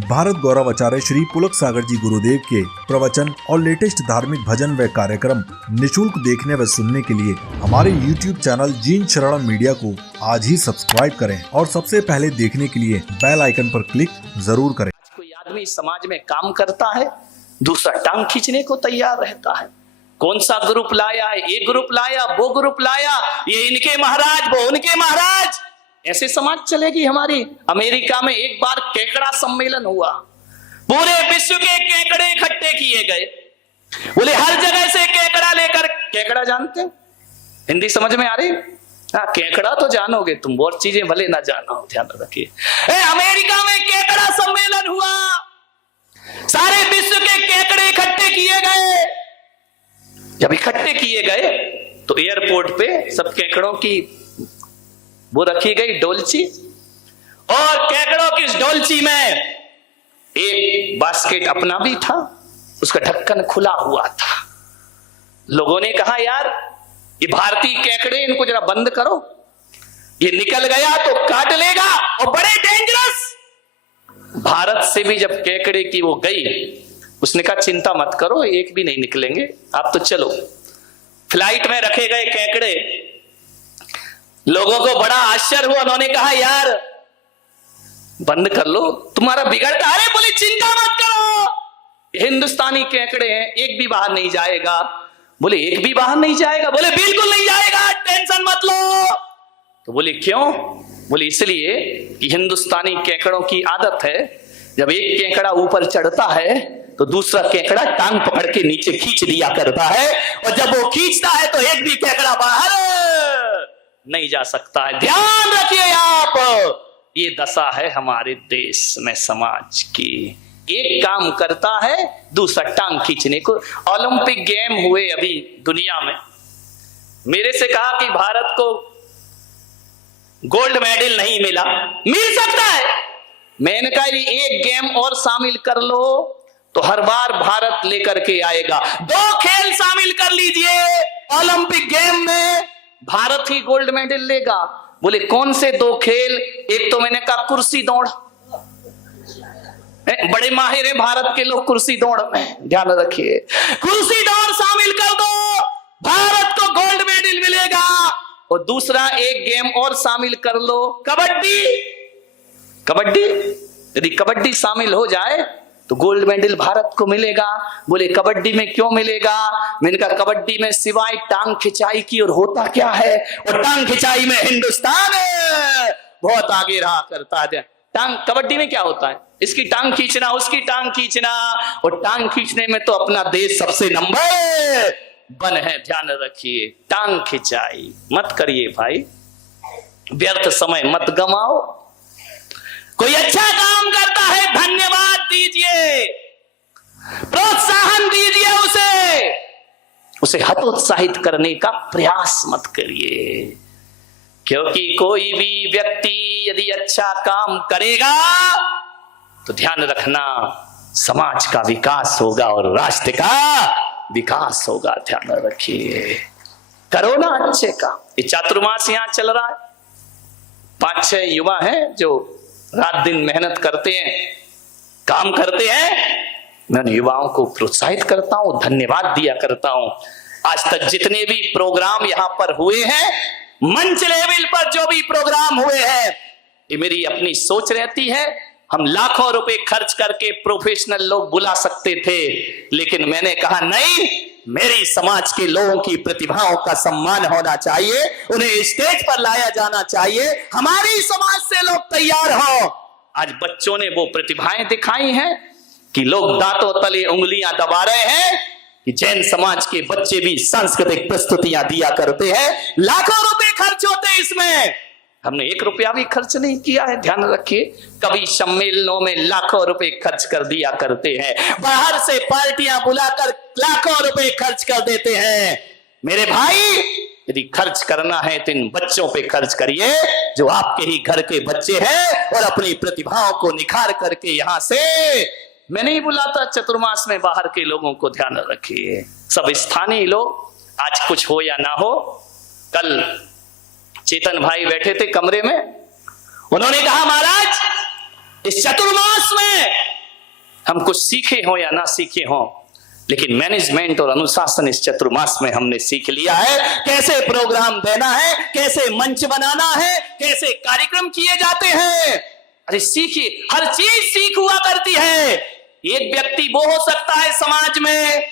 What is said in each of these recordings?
भारत गौरव आचार्य श्री पुलक सागर जी गुरुदेव के प्रवचन और लेटेस्ट धार्मिक भजन व कार्यक्रम निशुल्क देखने व सुनने के लिए हमारे YouTube चैनल जीन शरण मीडिया को आज ही सब्सक्राइब करें और सबसे पहले देखने के लिए बेल आइकन पर क्लिक जरूर करें। कोई आदमी समाज में काम करता है, दूसरा टांग खींचने को तैयार रहता है। कौन सा ग्रुप लाया है, ये ग्रुप लाया, वो ग्रुप लाया, ये इनके महाराज, वो उनके महाराज, ऐसे समाज चलेगी हमारी। अमेरिका में एक बार केकड़ा सम्मेलन हुआ, पूरे विश्व के केकड़े इकट्ठे किए गए। बोले हर जगह से केकड़ा लेकर, केकड़ा जानते हैं, हिंदी समझ में आ रही? हाँ, केकड़ा तो जानोगे तुम, और चीजें भले ना जानो, ध्यान रखिए। अमेरिका में केकड़ा सम्मेलन हुआ, सारे विश्व के केकड़े इकट्ठे किए गए। जब इकट्ठे किए गए तो एयरपोर्ट पे सब केकड़ों की वो रखी गई डोलची, और केकड़ों की इस डोलची में एक बास्केट अपना भी था, उसका ढक्कन खुला हुआ था। लोगों ने कहा यार ये भारतीय केकड़े, इनको जरा बंद करो, ये निकल गया तो काट लेगा और बड़े डेंजरस। भारत से भी जब केकड़े की वो गई, उसने कहा चिंता मत करो, एक भी नहीं निकलेंगे, आप तो चलो। फ्लाइट में रखे गए केकड़े, लोगों को बड़ा आश्चर्य हुआ। उन्होंने कहा यार बंद कर लो, तुम्हारा बिगड़ता है। बोले चिंता मत करो, हिंदुस्तानी केकड़े हैं, एक भी बाहर नहीं जाएगा। बोले एक भी बाहर नहीं जाएगा? बोले बिल्कुल नहीं जाएगा, टेंशन मत लो। तो बोले क्यों? बोले इसलिए कि हिंदुस्तानी केकड़ों की आदत है, जब एक केकड़ा ऊपर चढ़ता है तो दूसरा केकड़ा टांग पकड़ के नीचे खींच दिया करता है, और जब वो खींचता है तो एक भी केकड़ा बाहर नहीं जा सकता है। ध्यान रखिए आप, ये दशा है हमारे देश में समाज की। एक काम करता है, दूसरा टांग खींचने को। ओलंपिक गेम हुए अभी दुनिया में, मेरे से कहा कि भारत को गोल्ड मेडल नहीं मिला, मिल सकता है। मैंने कहा एक गेम और शामिल कर लो तो हर बार भारत लेकर के आएगा। 2 खेल शामिल कर लीजिए ओलंपिक गेम में, भारत ही गोल्ड मेडल लेगा। बोले कौन से 2 खेल? एक तो मैंने कहा कुर्सी दौड़, बड़े माहिर है भारत के लोग कुर्सी दौड़ में, ध्यान रखिए। कुर्सी दौड़ शामिल कर दो, भारत को गोल्ड मेडल मिलेगा। और दूसरा एक गेम और शामिल कर लो, कबड्डी। कबड्डी, यदि कबड्डी शामिल हो जाए तो गोल्ड मेडल भारत को मिलेगा। बोले कबड्डी में क्यों मिलेगा? मैंने कहा कबड्डी में सिवाय टांग खिंचाई की और होता क्या है, और टांग खिंचाई में हिंदुस्तान बहुत आगे रहा करता है। टांग कबड्डी में क्या होता है? इसकी टांग खींचना, उसकी टांग खींचना, और टांग खींचने में तो अपना देश सबसे नंबर 1 है। ध्यान रखिए, टांग खिंचाई मत करिए भाई, व्यर्थ समय मत गमाओ। कोई अच्छा काम करता है, धन्यवाद दीजिए, प्रोत्साहन दीजिए उसे हतोत्साहित करने का प्रयास मत करिए। क्योंकि कोई भी व्यक्ति यदि अच्छा काम करेगा तो ध्यान रखना समाज का विकास होगा और राष्ट्र का विकास होगा। ध्यान रखिए, करो ना अच्छे का। ये चातुर्मास यहां चल रहा है, 5-6 युवा हैं जो रात दिन मेहनत करते हैं, काम करते हैं। मैं युवाओं को प्रोत्साहित करता हूं, धन्यवाद दिया करता हूं। आज तक जितने भी प्रोग्राम यहां पर हुए हैं, मंच लेवल पर जो भी प्रोग्राम हुए हैं, ये मेरी अपनी सोच रहती है। हम लाखों रुपए खर्च करके प्रोफेशनल लोग बुला सकते थे, लेकिन मैंने कहा नहीं, मेरी समाज के लोगों की प्रतिभाओं का सम्मान होना चाहिए, उन्हें स्टेज पर लाया जाना चाहिए। हमारी समाज से लोग तैयार हो। आज बच्चों ने वो प्रतिभाएं दिखाई हैं कि लोग दांतों तले उंगलियां दबा रहे हैं कि जैन समाज के बच्चे भी सांस्कृतिक प्रस्तुतियां दिया करते हैं। लाखों रुपए खर्च होते इसमें, हमने 1 रुपया भी खर्च नहीं किया है। ध्यान रखिए, कभी सम्मेलनों में लाखों रुपए खर्च कर दिया करते हैं, बाहर से पार्टियां बुलाकर लाखों रुपए खर्च कर देते हैं। मेरे भाई, यदि खर्च करना है तो इन बच्चों पे खर्च करिए जो आपके ही घर के बच्चे हैं, और अपनी प्रतिभाओं को निखार करके यहां से, मैं नहीं बुलाता चतुर्मास में बाहर के लोगों को, ध्यान रखिए, सब स्थानीय लोग। आज कुछ हो या ना हो, कल चेतन भाई बैठे थे कमरे में, उन्होंने कहा महाराज इस चतुर्मास में हम कुछ सीखे हों या ना सीखे हों, लेकिन मैनेजमेंट और अनुशासन इस चतुर्मास में हमने सीख लिया है। कैसे प्रोग्राम देना है, कैसे मंच बनाना है, कैसे कार्यक्रम किए जाते हैं। अरे सीखिए, हर चीज सीख हुआ करती है। एक व्यक्ति वो हो सकता है समाज में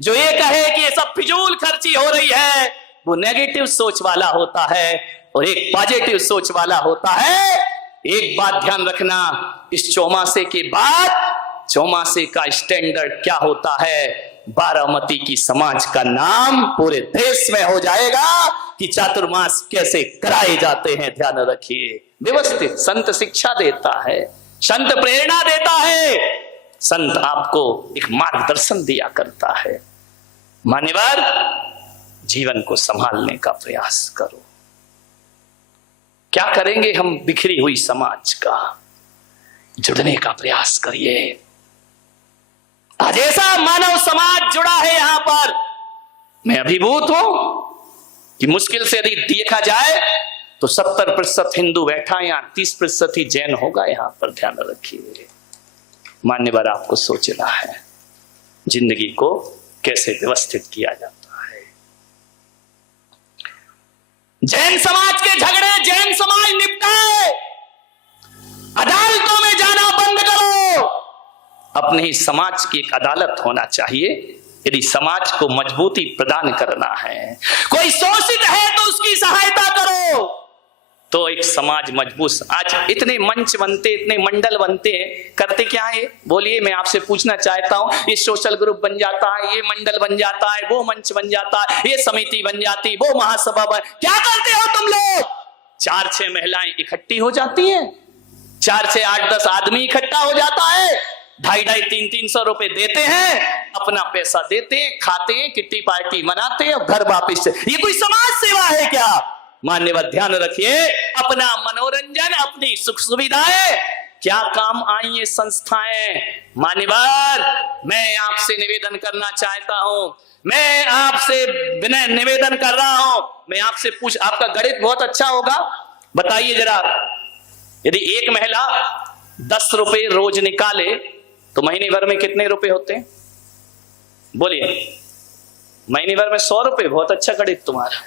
जो ये कहे कि ये सब फिजूल खर्ची हो रही है, वो नेगेटिव सोच वाला होता है, और एक पॉजिटिव सोच वाला होता है। एक बात ध्यान रखना, इस चौमासे के बाद चौमासे का स्टैंडर्ड क्या होता है, बारामती की समाज का नाम पूरे देश में हो जाएगा कि चातुर्मास कैसे कराए जाते हैं। ध्यान रखिए, व्यवस्थित संत शिक्षा देता है, संत प्रेरणा देता है, संत आपको एक मार्गदर्शन दिया करता है। मान्यवर, जीवन को संभालने का प्रयास करो। क्या करेंगे हम बिखरी हुई समाज का? जुड़ने का प्रयास करिए। आज ऐसा मानव समाज जुड़ा है यहां पर, मैं अभिभूत हूं कि मुश्किल से यदि देखा जाए तो 70% हिंदू बैठा है, यहां 30% ही जैन होगा यहां पर। ध्यान रखिए मान्यवर, आपको सोचना है जिंदगी को कैसे व्यवस्थित किया जाता है। जैन समाज के झगड़े जैन समाज निपटाए, अदालतों में जाना बंद करो। अपने ही समाज की एक अदालत होना चाहिए। यदि समाज को मजबूती प्रदान करना है, कोई शोषित है तो उसकी सहायता करो, तो एक समाज मजबूत। आज इतने मंच बनते, इतने मंडल बनते हैं, करते क्या है बोलिए? मैं आपसे पूछना चाहता हूं, ये सोशल ग्रुप बन जाता है, ये मंडल बन जाता है, वो मंच बन जाता है, ये समिति बन जाती, वो महासभा बन, क्या करते हो तुम लोग? 4-6 महिलाएं इकट्ठी हो जाती हैं, 4 से 8-10 आदमी इकट्ठा हो जाता है, 250, 300 रुपए देते हैं, अपना पैसा देते हैं, खाते हैं, किट्टी पार्टी मनाते हैं और घर वापिस। ये कोई समाज सेवा है क्या? मान्यवर ध्यान रखिए, अपना मनोरंजन, अपनी सुख सुविधाएं क्या काम आई ये संस्थाएं। मान्यवर, मैं आपसे निवेदन करना चाहता हूं, मैं आपसे विनय निवेदन कर रहा हूं, मैं आपसे पूछ, आपका गणित बहुत अच्छा होगा, बताइए जरा, यदि एक महिला 10 रुपए रोज निकाले तो महीने भर में कितने रुपए होते हैं? बोलिए, महीने भर में 100 रुपए। बहुत अच्छा गणित तुम्हारा।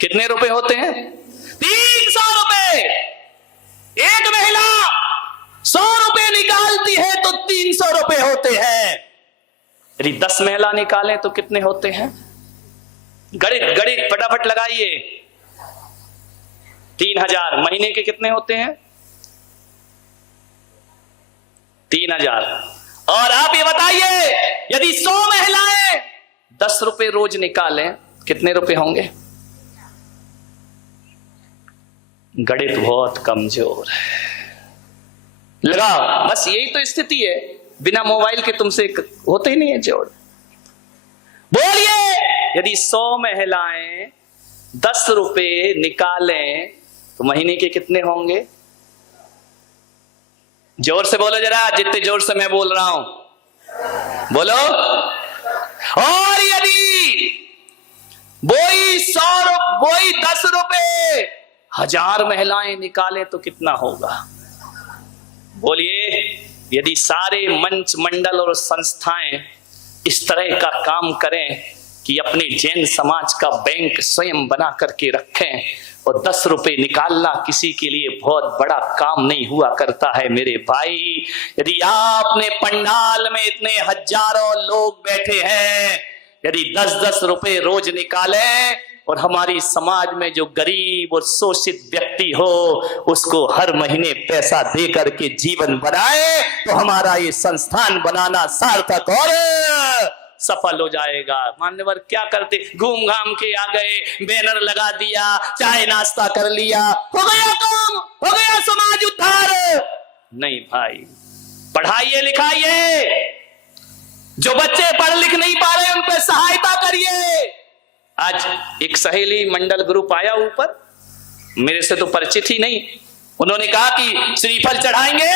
कितने रुपए होते हैं? 300 रुपए। एक महिला 100 रुपए निकालती है तो 300 रुपए होते हैं। यदि 10 महिला निकालें तो कितने होते हैं? गणित गणित फटाफट लगाइए। 3000। महीने के कितने होते हैं? 3000। और आप ये बताइए, यदि 100 महिलाएं 10 रुपए रोज निकालें कितने रुपए होंगे? गणित बहुत कमजोर है। लगाओ, बस यही तो स्थिति है, बिना मोबाइल के तुमसे होते ही नहीं है जोड़। बोलिए, यदि 100 महिलाएं 10 रुपए निकालें तो महीने के कितने होंगे? जोर से बोलो जरा, जितने जोर से मैं बोल रहा हूं बोलो। और यदि वही 10 रुपए 1000 महिलाएं निकालें तो कितना होगा? बोलिए, यदि सारे मंच मंडल और संस्थाएं इस तरह का काम करें कि अपने जैन समाज का बैंक स्वयं बना करके रखें, और 10 रुपए निकालना किसी के लिए बहुत बड़ा काम नहीं हुआ करता है मेरे भाई। यदि आपने पंडाल में इतने हजारों लोग बैठे हैं, यदि 10-10 रुपए रोज निकालें और हमारी समाज में जो गरीब और शोषित व्यक्ति हो उसको हर महीने पैसा दे करके जीवन बनाए, तो हमारा ये संस्थान बनाना सार्थक और सफल हो जाएगा। मान्यवर क्या करते, घूम घाम के आ गए, बैनर लगा दिया, चाय नाश्ता कर लिया, हो गया काम, हो गया समाज उद्धार। नहीं भाई, पढ़ाइए लिखाइए, जो बच्चे पढ़ लिख नहीं पा रहे उन पर सहायता करिए। आज एक सहेली मंडल ग्रुप आया ऊपर, मेरे से तो परिचित ही नहीं, उन्होंने कहा कि श्रीफल चढ़ाएंगे,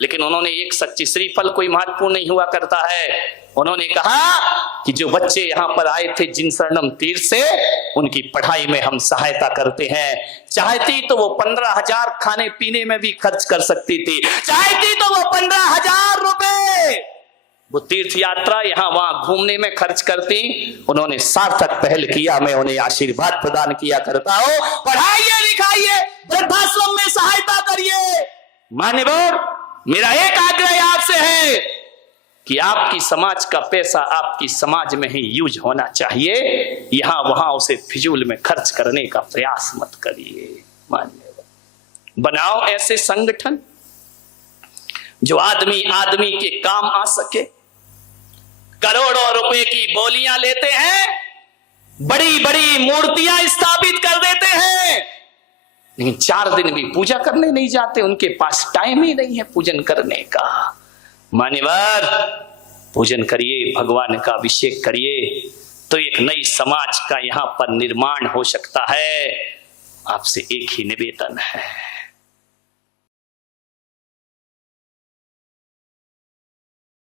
लेकिन उन्होंने एक सच्ची, श्रीफल कोई महत्वपूर्ण नहीं हुआ करता है। उन्होंने कहा कि जो बच्चे यहाँ पर आए थे जिन शरणम तीर्थ से, उनकी पढ़ाई में हम सहायता करते हैं। चाहती तो वो 15,000 खाने पीने में भी खर्च कर सकती थी, चाहती तो वो 15,000 रुपए वो तीर्थ यात्रा यहाँ वहां घूमने में खर्च करती, उन्होंने सार्थक पहल किया। मैं उन्हें आशीर्वाद प्रदान किया करता हूं। पढ़ाइए लिखाइए, वृद्धाश्रम में सहायता करिए। मान्यवर, मेरा एक आग्रह आपसे है कि आपकी समाज का पैसा आपकी समाज में ही यूज होना चाहिए, यहां वहां उसे फिजूल में खर्च करने का प्रयास मत करिए। मान्यवर, बनाओ ऐसे संगठन जो आदमी आदमी के काम आ सके। करोड़ों रुपए की बोलियां लेते हैं, बड़ी बड़ी मूर्तियां स्थापित कर देते हैं, लेकिन 4 दिन भी पूजा करने नहीं जाते। उनके पास टाइम ही नहीं है पूजन करने का। मान्यवर, पूजन करिए, भगवान का अभिषेक करिए, तो एक नई समाज का यहां पर निर्माण हो सकता है। आपसे एक ही निवेदन है,